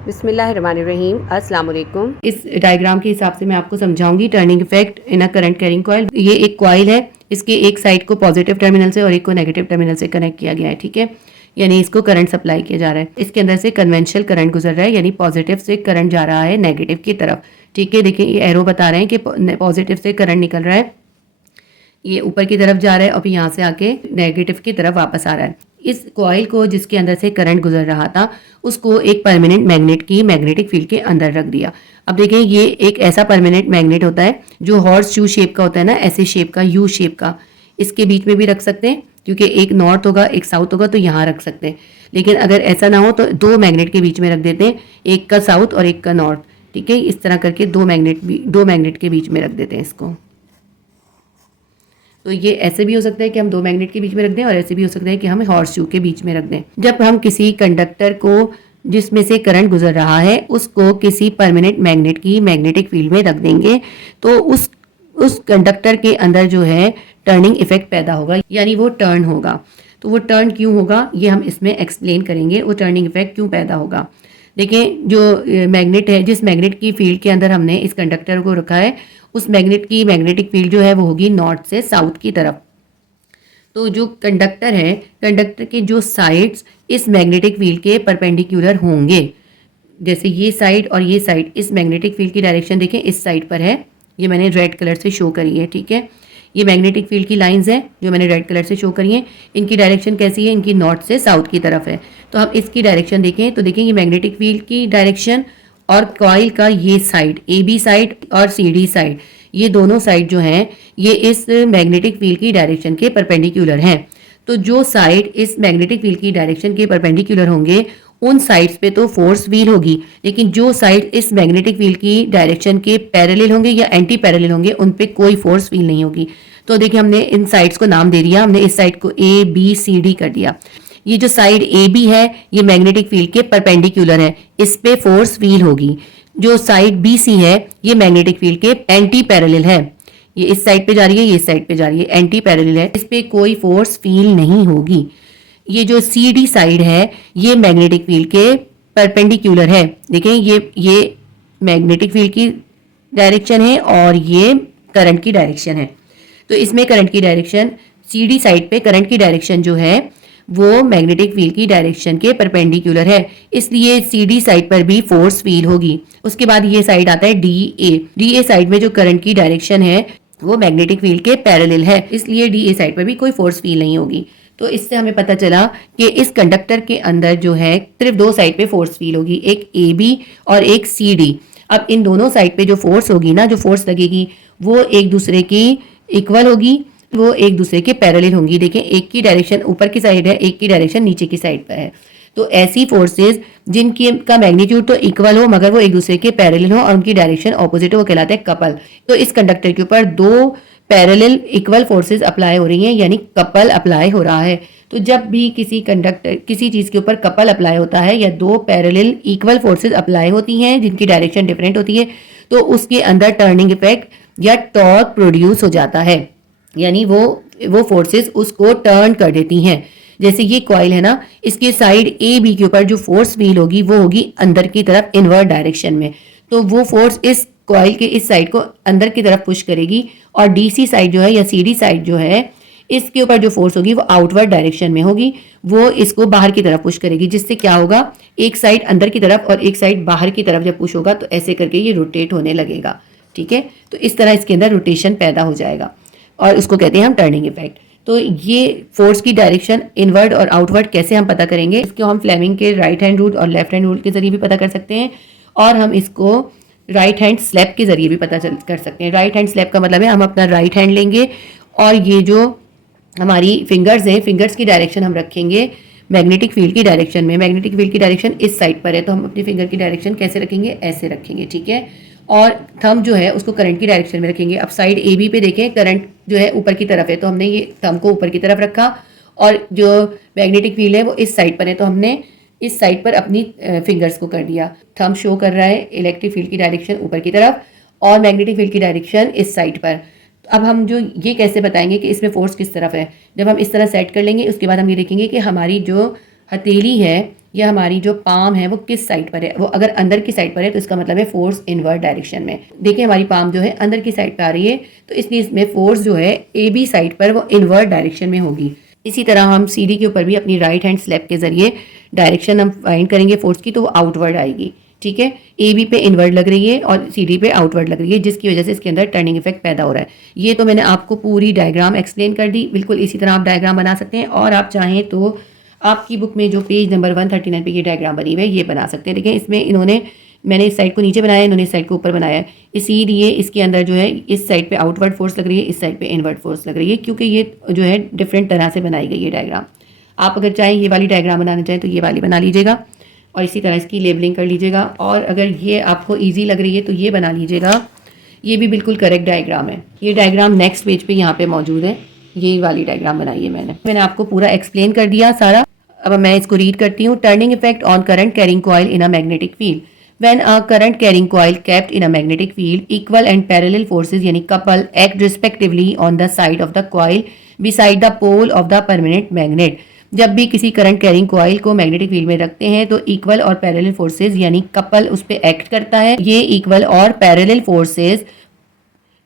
बिस्मिल्लाहिर्रहमानिर्रहीम। अस्सलाम वालेकुम। इस डायग्राम के हिसाब से मैं आपको समझाऊंगी turning effect in a current carrying coil. ये एक कॉइल है, इसके एक साइड को पॉजिटिव टर्मिनल से और एक को नेगेटिव टर्मिनल से कनेक्ट किया गया है, ठीक है। यानी इसको करंट सप्लाई किया जा रहा है। इसके अंदर से कन्वेंशनल करंट गुजर रहा है, यानी पॉजिटिव से करंट जा रहा है नेगेटिव की तरफ, ठीक है। देखिए ये एरो बता रहे हैं कि पॉजिटिव से करंट निकल रहा है, ये ऊपर की तरफ जा रहा है और फिर यहाँ से आके नेगेटिव की तरफ वापस आ रहा है। इस कॉइल को जिसके अंदर से करंट गुजर रहा था उसको एक परमानेंट मैग्नेट की मैग्नेटिक फील्ड के अंदर रख दिया। अब देखें ये एक ऐसा परमानेंट मैग्नेट होता है जो हॉर्स शू शेप का होता है ना, ऐसे शेप का, यू शेप का। इसके बीच में भी रख सकते हैं क्योंकि एक नॉर्थ होगा एक साउथ होगा तो यहाँ रख सकते हैं। लेकिन अगर ऐसा ना हो तो दो मैग्नेट के बीच में रख देते हैं, एक का साउथ और एक का नॉर्थ, ठीक है। इस तरह करके दो मैग्नेट के बीच में रख देते हैं इसको। तो ये ऐसे भी हो सकता है कि हम दो मैग्नेट के बीच में रख दें और ऐसे भी हो सकता है कि हम हॉर्स शू के बीच में रख दें। जब हम किसी कंडक्टर को जिसमें से करंट गुजर रहा है उसको किसी परमानेंट मैग्नेट की मैग्नेटिक फील्ड में रख देंगे तो उस कंडक्टर के अंदर जो है टर्निंग इफेक्ट पैदा होगा, यानी वो टर्न होगा। तो वो टर्न क्यों होगा ये हम इसमें एक्सप्लेन करेंगे, वो टर्निंग इफेक्ट क्यों पैदा होगा। देखिए जो मैग्नेट है, जिस मैग्नेट की फील्ड के अंदर हमने इस कंडक्टर को रखा है उस मैग्नेट की मैग्नेटिक फील्ड जो है वो होगी नॉर्थ से साउथ की तरफ। तो जो कंडक्टर है, कंडक्टर के जो साइड्स इस मैग्नेटिक फील्ड के परपेंडिकुलर होंगे, जैसे ये साइड और ये साइड, इस मैग्नेटिक फील्ड की डायरेक्शन देखें इस साइड पर है, ये मैंने रेड कलर से शो करी है, ठीक है। ये मैग्नेटिक फील्ड की लाइंस है जो मैंने रेड कलर से शो करी है। इनकी डायरेक्शन कैसी है, इनकी नॉर्थ से साउथ की तरफ है। तो हम इसकी डायरेक्शन देखें तो देखें ये मैग्नेटिक फील्ड की डायरेक्शन और कॉइल का ये साइड, ए बी साइड और सी डी साइड, ये दोनों साइड जो हैं ये इस मैग्नेटिक फील्ड की डायरेक्शन के परपेंडिकुलर हैं। तो जो साइड इस मैग्नेटिक फील्ड की डायरेक्शन के परपेंडिकुलर होंगे उन साइड्स पे तो फोर्स व्हील होगी, लेकिन जो साइड इस मैग्नेटिक फील्ड की डायरेक्शन के पैरेलल होंगे या एंटी पैरेलल होंगे उन पे कोई फोर्स व्हील नहीं होगी। तो देखिए हमने इन साइड्स को नाम दे दिया, हमने इस साइड को ए बी सी डी कर दिया। ये जो साइड ए बी है ये मैग्नेटिक फील्ड के परपेंडिकुलर है, इस पे फोर्स व्हील होगी। जो साइड बी सी है ये मैग्नेटिक फील्ड के एंटी पैरेलल है, ये इस साइड पे जा रही है ये इस साइड पे जा रही है, एंटी पैरेलल है, इस पे कोई फोर्स फील नहीं होगी। ये जो सी डी साइड है ये मैग्नेटिक फील्ड के परपेंडिकुलर है। देखें ये मैग्नेटिक फील्ड की डायरेक्शन है और ये करंट की डायरेक्शन है। तो इसमें करंट की डायरेक्शन सी डी साइड पे करंट की डायरेक्शन जो है वो मैग्नेटिक फील्ड की डायरेक्शन के परपेंडिकुलर है, इसलिए सी डी साइड पर भी फोर्स फील होगी। उसके बाद ये साइड आता है D A. D A side में जो करंट की डायरेक्शन है वो मैग्नेटिक फील्ड के पैरेलल है, इसलिए डी ए साइड पर भी कोई फोर्स फील नहीं होगी। तो इससे हमें पता चला कि इस कंडक्टर के अंदर जो है सिर्फ दो साइड पे फोर्स फील होगी, एक ए बी और एक सी डी। अब इन दोनों साइड पे जो फोर्स होगी ना, जो फोर्स लगेगी वो एक दूसरे की इक्वल होगी, वो एक दूसरे के पैरेलल होंगी। देखें एक की डायरेक्शन ऊपर की साइड है, एक की डायरेक्शन नीचे की साइड पर है। तो ऐसी फोर्सेस जिनकी का मैग्नीट्यूड तो इक्वल हो मगर वो एक दूसरे के पैरेलल हो और उनकी डायरेक्शन ऑपोजिट हो, वो कहलाते हैं कपल। तो इस कंडक्टर के ऊपर दो पैरेलल इक्वल फोर्सेस अप्लाई हो रही हैं, यानी कपल अप्लाई हो रहा है। तो जब भी किसी चीज़ के ऊपर कपल अप्लाई होता है या दो पैरेलल इक्वल फोर्सेस अप्लाई होती हैं जिनकी डायरेक्शन डिफरेंट होती है तो उसके अंदर टर्निंग इफेक्ट या टॉर्क प्रोड्यूस हो जाता है, यानी वो फोर्सेस उसको टर्न कर देती हैं। जैसे ये कॉइल है ना, इसके साइड ए बी के ऊपर जो फोर्स व्हील होगी वो होगी अंदर की तरफ इनवर्ट डायरेक्शन में, तो वो फोर्स इस कॉइल के इस साइड को अंदर की तरफ पुश करेगी और डीसी साइड जो है या सीडी साइड जो है इसके ऊपर जो फोर्स होगी वो आउटवर्ड डायरेक्शन में होगी, वो इसको बाहर की तरफ पुश करेगी। जिससे क्या होगा, एक साइड अंदर की तरफ और एक साइड बाहर की तरफ जब पुश होगा तो ऐसे करके ये रोटेट होने लगेगा, ठीक है। तो इस तरह इसके अंदर रोटेशन पैदा हो जाएगा और उसको कहते हैं हम टर्निंग इफेक्ट। तो ये फोर्स की डायरेक्शन इनवर्ड और आउटवर्ड कैसे हम पता करेंगे, इसको हम फ्लेमिंग के राइट हैंड रूल और लेफ्ट हैंड रूल के जरिए भी पता कर सकते हैं और हम इसको राइट हैंड स्लैप के जरिए भी पता कर सकते हैं। राइट हैंड स्लैप का मतलब है हम अपना राइट हैंड लेंगे और ये जो हमारी फिंगर्स हैं, फिंगर्स की डायरेक्शन हम रखेंगे मैग्नेटिक फील्ड की डायरेक्शन में। मैग्नेटिक फील्ड की डायरेक्शन इस साइड पर है तो हम अपनी फिंगर की डायरेक्शन कैसे रखेंगे, ऐसे रखेंगे, ठीक है। और थंब जो है उसको करंट की डायरेक्शन में रखेंगे। अब साइड ए बी पे देखें करंट जो है ऊपर की तरफ है तो हमने ये थंब को ऊपर की तरफ रखा और जो मैग्नेटिक फील्ड है वो इस साइड पर है तो हमने इस साइड पर अपनी फिंगर्स को कर दिया। थंब शो कर रहा है इलेक्ट्रिक फील्ड की डायरेक्शन ऊपर की तरफ और मैग्नेटिक फील्ड की डायरेक्शन इस साइड पर। अब हम जो ये कैसे बताएंगे कि इसमें फोर्स किस तरफ है, जब हम इस तरह सेट कर लेंगे उसके बाद हम ये देखेंगे कि हमारी जो हथेली है या हमारी जो पाम है वो किस साइड पर है। वो अगर अंदर की साइड पर है तो इसका मतलब है फोर्स इनवर्ड डायरेक्शन में। देखिए हमारी पाम जो है अंदर की साइड पर आ रही है, तो इसलिए इसमें फोर्स जो है ए बी साइड पर वो इनवर्ड डायरेक्शन में होगी। इसी तरह हम सीडी के ऊपर भी अपनी राइट हैंड स्लैप के जरिए डायरेक्शन हम फाइंड करेंगे फोर्स की, तो वो आउटवर्ड आएगी। ठीक है, ए बी पे इनवर्ड लग रही है और सी डी पे आउटवर्ड लग रही है, जिसकी वजह से इसके अंदर टर्निंग इफेक्ट पैदा हो रहा है। ये तो मैंने आपको पूरी डायग्राम एक्सप्लेन कर दी। बिल्कुल इसी तरह आप डायग्राम बना सकते हैं, और आप चाहें तो आपकी बुक में जो पेज नंबर 139 पे ये डायग्राम बनी हुई है ये बना सकते हैं। लेकिन इसमें मैंने इस साइड को नीचे बनाया, इन्होंने इस साइड को ऊपर बनाया है, इसीलिए इसके अंदर जो है इस साइड पे आउटवर्ड फोर्स लग रही है, इस साइड पे इनवर्ड फोर्स लग रही है, क्योंकि ये जो है डिफरेंट तरह से बनाई गई है डायग्राम। आप अगर चाहें ये वाली डायग्राम बनाना चाहें तो ये वाली बना लीजिएगा, और इसी तरह इसकी लेबलिंग कर लीजिएगा। और अगर ये आपको ईजी लग रही है तो ये बना लीजिएगा। ये भी बिल्कुल करेक्ट डायग्राम है। ये डायग्राम नेक्स्ट पेज पे यहाँ पे मौजूद है, ये वाली डायग्राम बनाई है मैंने आपको पूरा एक्सप्लेन कर दिया सारा। अब मैं इसको रीड करती हूँ। Turning effect on current carrying coil in a magnetic field. When a current carrying coil kept in a magnetic field, equal and parallel forces यानी couple act respectively on the side of the coil beside the pole of the permanent magnet। जब भी किसी current carrying coil को magnetic field में रखते हैं तो equal और पैरेलल फोर्सेस यानी कपल उस पर एक्ट करता है। ये इक्वल और पैरेलल फोर्सेस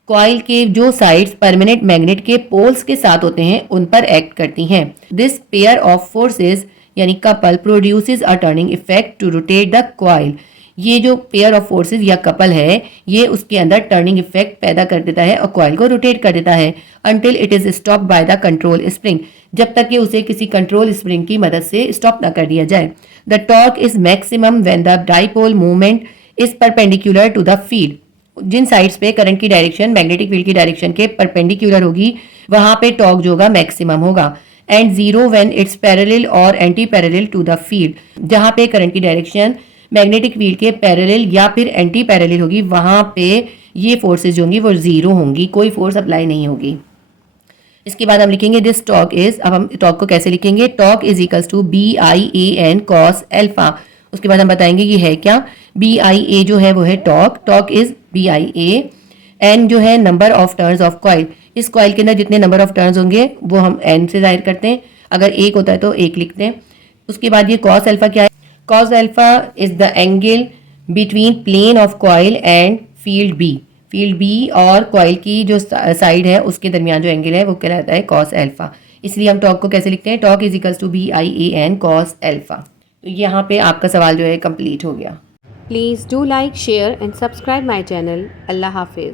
कॉइल के जो साइड्स परमानेंट मैग्नेट के पोल्स के साथ होते हैं उन पर एक्ट करती हैं। दिस पेयर ऑफ फोर्सेस यानी couple produces a turning effect to rotate the coil. ये जो पेयर ऑफ फोर्सेस या कपल है ये उसके अंदर टर्निंग इफेक्ट पैदा कर देता है और कॉइल को रोटेट कर देता है until it is stop by the control spring, जब तक कि उसे किसी कंट्रोल स्प्रिंग की मदद से स्टॉप ना कर दिया जाए। The torque is maximum when the dipole movement is perpendicular to the field. जिन साइड्स पे करंट की डायरेक्शन मैग्नेटिक फील्ड की डायरेक्शन के परपेंडिकुलर होगी वहां पे टॉर्क जो होगा मैक्सिमम होगा। And zero when it's parallel और anti parallel to the field. जहां पे करंट की डायरेक्शन मैग्नेटिक फील्ड के पैरेलल या फिर एंटी पैरेलल होगी वहां पे ये फोर्सेस जो होंगी वो जीरो होंगी, कोई फोर्स अप्लाई नहीं होगी। इसके बाद हम लिखेंगे दिस टॉर्क इज। अब हम टॉर्क को कैसे लिखेंगे? Torque is equals to BIAN cos alpha. उसके बाद हम बताएंगे ये है क्या। BIA जो है वो है torque, torque is BIA। N जो है number of turns of coil. इस कॉइल के अंदर जितने नंबर ऑफ टर्न्स होंगे वो हम N से जाहिर करते हैं, अगर एक होता है तो एक लिखते हैं। उसके बाद ये cos अल्फा क्या है? cos alpha is the angle between plane of coil and field B। Field B और कॉइल की जो साइड है उसके दरमियान जो एंगल है वो कहलाता है cos अल्फा। इसलिए हम टॉर्क को कैसे लिखते हैं? Torque is equals to BIAN cos alpha. तो यहाँ पे आपका सवाल जो है कंप्लीट हो गया। Please do like, share and subscribe my channel. Allah Hafiz.